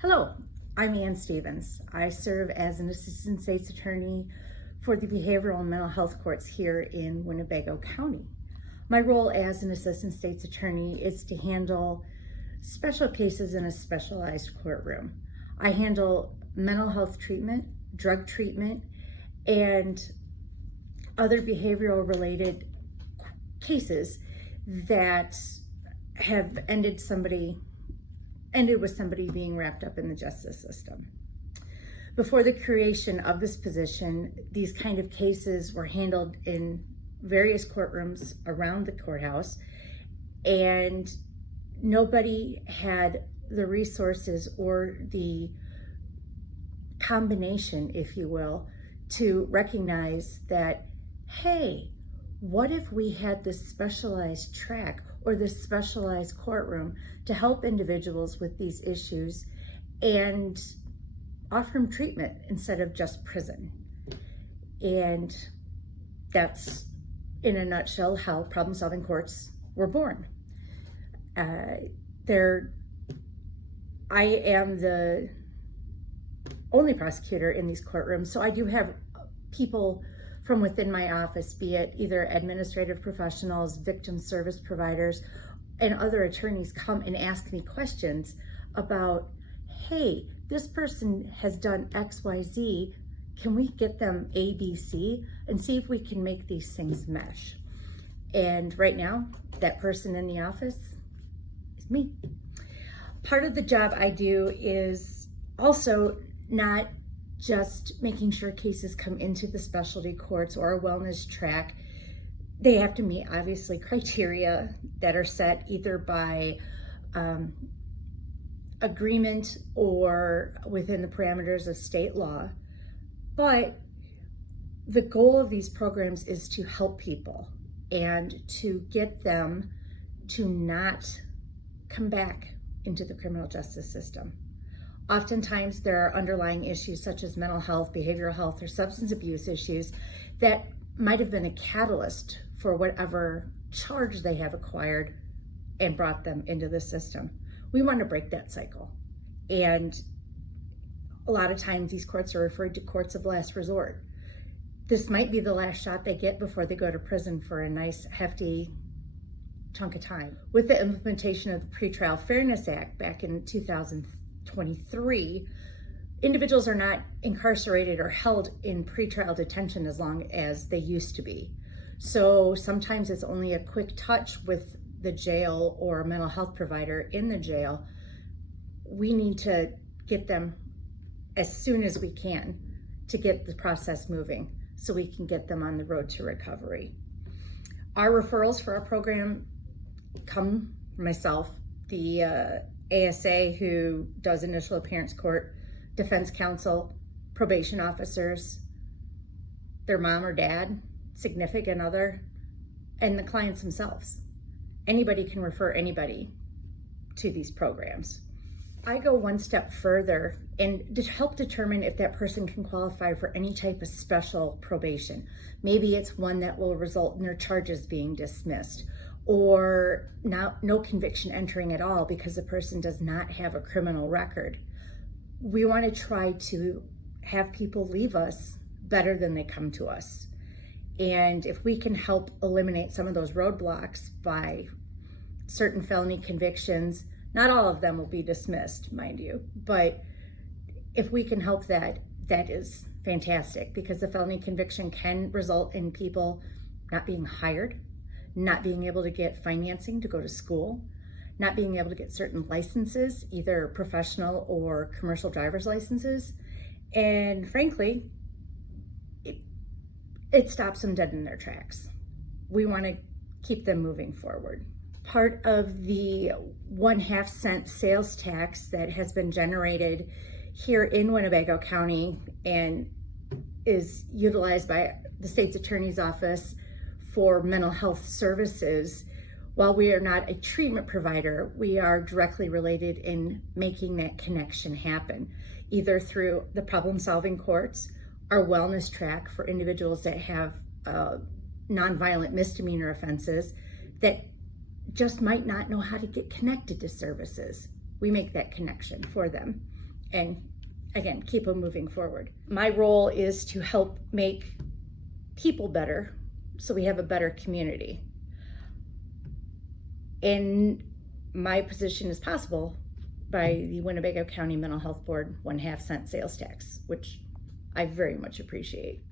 Hello, I'm Ann Stevens. I serve as an assistant state's attorney for the behavioral and mental health courts here in Winnebago County. My role as an assistant state's attorney is to handle special cases in a specialized courtroom. I handle mental health treatment, drug treatment, and other behavioral related cases that have ended with somebody being wrapped up in the justice system. Before the creation of this position, these kind of cases were handled in various courtrooms around the courthouse, and nobody had the resources or the combination, if you will, to recognize that, hey, what if we had this specialized track or this specialized courtroom to help individuals with these issues and offer them treatment instead of just prison? And that's, in a nutshell, how problem-solving courts were born. I am the only prosecutor in these courtrooms, so I do have people from within my office, be it either administrative professionals, victim service providers, and other attorneys come and ask me questions about, hey, this person has done XYZ, can we get them ABC and see if we can make these things mesh? And right now, that person in the office is me. Part of the job I do is also not just making sure cases come into the specialty courts or a wellness track. They have to meet, obviously, criteria that are set either by agreement or within the parameters of state law. But the goal of these programs is to help people and to get them to not come back into the criminal justice system. Oftentimes there are underlying issues such as mental health, behavioral health, or substance abuse issues that might have been a catalyst for whatever charge they have acquired and brought them into the system. We want to break that cycle. And a lot of times these courts are referred to courts of last resort. This might be the last shot they get before they go to prison for a nice hefty chunk of time. With the implementation of the Pretrial Fairness Act back in 2023, individuals are not incarcerated or held in pretrial detention as long as they used to be. So sometimes it's only a quick touch with the jail or a mental health provider in the jail. We need to get them as soon as we can to get the process moving so we can get them on the road to recovery. Our referrals for our program come from myself, the ASA who does initial appearance court, defense counsel, probation officers, their mom or dad, significant other, and the clients themselves. Anybody can refer anybody to these programs. I go one step further and to help determine if that person can qualify for any type of special probation. Maybe it's one that will result in their charges being dismissed, or no conviction entering at all because the person does not have a criminal record. We want to try to have people leave us better than they come to us. And if we can help eliminate some of those roadblocks by certain felony convictions, not all of them will be dismissed, mind you, but if we can help that is fantastic, because the felony conviction can result in people not being hired, not being able to get financing to go to school, not being able to get certain licenses, either professional or commercial driver's licenses. And frankly, it stops them dead in their tracks. We want to keep them moving forward. Part of the 1/2 cent sales tax that has been generated here in Winnebago County and is utilized by the state's attorney's office for mental health services. While we are not a treatment provider, we are directly related in making that connection happen, either through the problem-solving courts, our wellness track for individuals that have nonviolent misdemeanor offenses that just might not know how to get connected to services. We make that connection for them. and again, keep them moving forward. My role is to help make people better so we have a better community. And my position is possible by the Winnebago County Mental Health Board 1/2 cent sales tax, which I very much appreciate.